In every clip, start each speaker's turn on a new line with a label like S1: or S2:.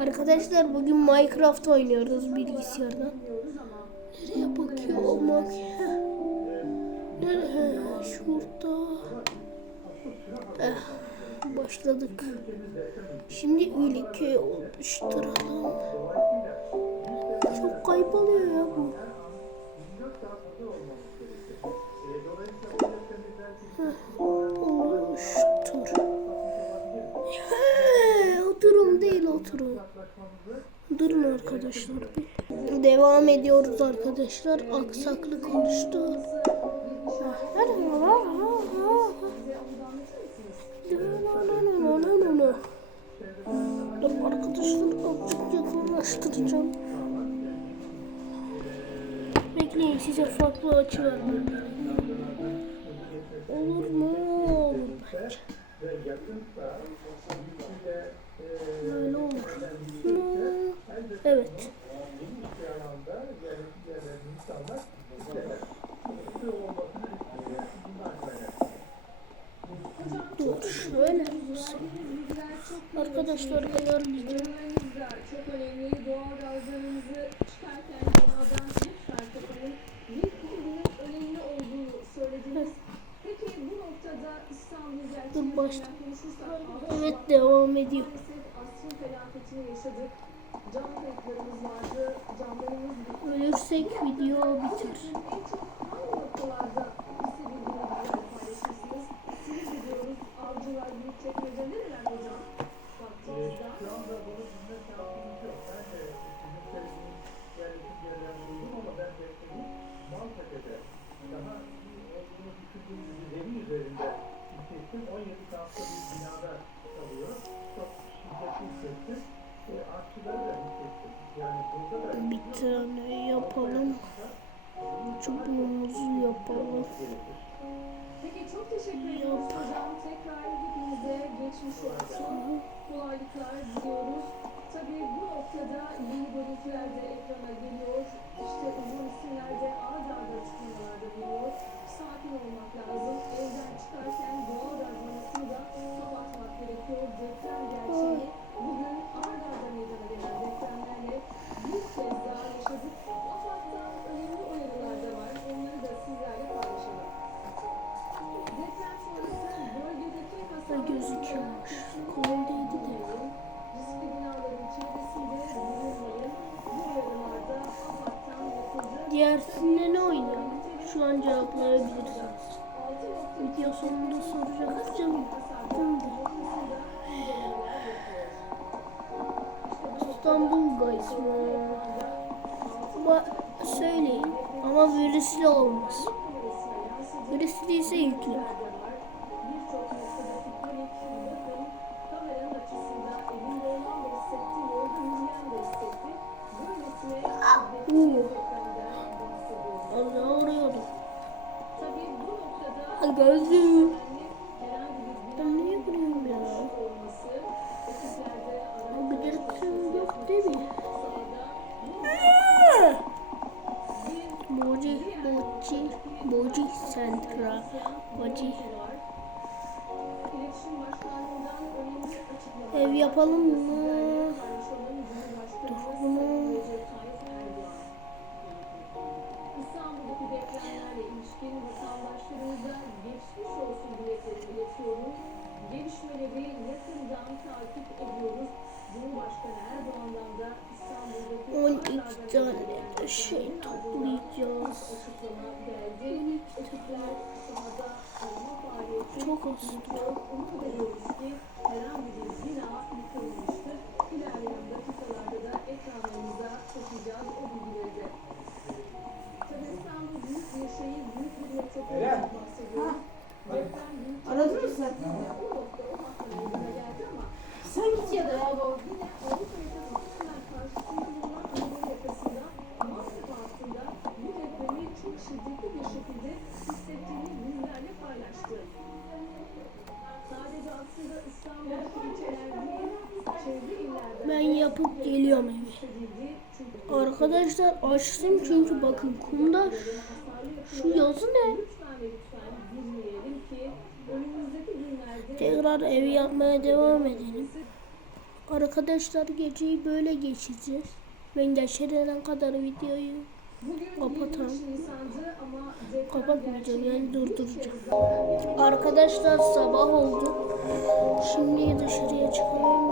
S1: Arkadaşlar bugün Minecraft oynuyoruz bilgisayardan. Nereye bakıyor o makine? Nereye? Şurada. Eh, başladık. Şimdi ülke oluşturalım. Çok kayboluyor ya bu. Heh. Durun arkadaşlar. Devam ediyoruz arkadaşlar. Aksaklık oluştu. Arkadaşlar azıcık yakınlaştıracağım. Bekleyin size farklı açı vermem. Olur mu? Olur bence.
S2: hızlı çıkarken kanaldan tekrar kapının bir kurgunun önemli olduğu söylediniz. Peki bu noktada İstanbul
S1: Dur başla. Evet devam ediyor.
S2: Maalesef asrın felaketini yaşadık. Cam kayıtlarımız vardı. Camlarımız
S1: Ölürsek video biter.
S3: katlı bir. Çok şiddetli hissettim.
S1: Tane yapalım. Çubuğumuzu yapalım.
S2: Peki çok teşekkür ediyoruz hocam. Tekrar hepinize geçmiş olsun. Kolaylıklar diliyoruz. Tabii bu noktada yeni görüntüler de ekrana geliyor. da
S1: sonunda soracaktım İstanbul guys? Ama söyleyin ama virüslü olmaz. Virüslü ise
S2: yükler. Boji Central. Boji.
S1: Ev yapalım mı?
S2: Dur
S1: bunu.
S2: Gelişmeleri yakından takip ediyoruz. Cumhurbaşkanı Erdoğan'dan da İstanbul'daki
S1: 12 tane şey toplayacağız. Çok az.
S2: Biliyorum evi.
S1: Arkadaşlar açtım çünkü bakın kumda şu yazı ne? Tekrar evi yapmaya devam edelim. Arkadaşlar geceyi böyle geçeceğiz. Ben geçirene kadar videoyu kapatalım. Kapatmayacağım yani durduracağım. Arkadaşlar sabah oldu. Şimdi dışarıya çıkalım.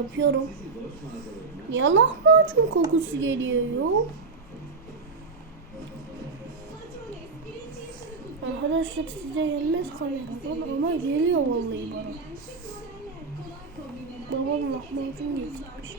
S1: Yapıyorum. Niye lahmacun kokusu geliyor yo? Arkadaşlar size gelmez kameradan ama geliyor vallahi bana. Babam lahmacun getirmiş.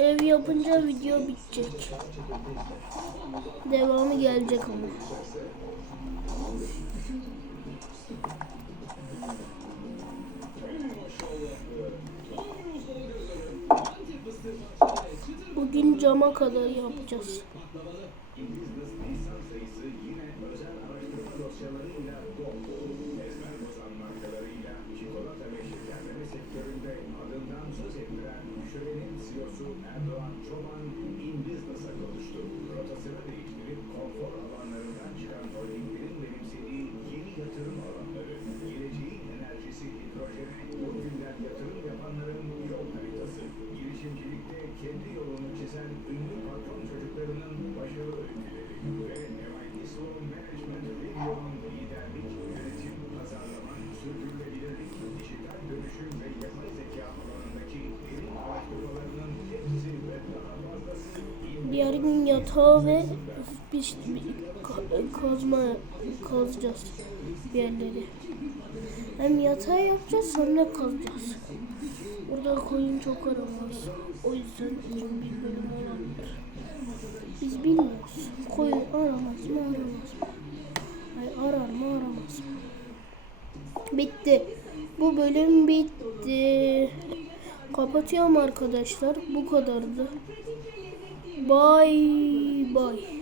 S1: Ev yapınca video bitecek. Devamı gelecek ama. Bugün cama kadar yapacağız.
S4: Erdoğan Çoban in business'a konuştu. Rotasını değiştirip konfor alanlarından çıkan holdinglerin
S1: Gün yatağı ve bir ka- kazma kazacağız yerleri. Hem yatağı yapacağız sonra kazacağız. Burada koyun çok aramaz. O yüzden uzun bir bölüm olabilir. Biz bilmiyoruz. Koyun aramaz mı aramaz mı? Ay arar mı aramaz mı? Bitti. Bu bölüm bitti. Kapatıyorum arkadaşlar. Bu kadardı. Bye bye.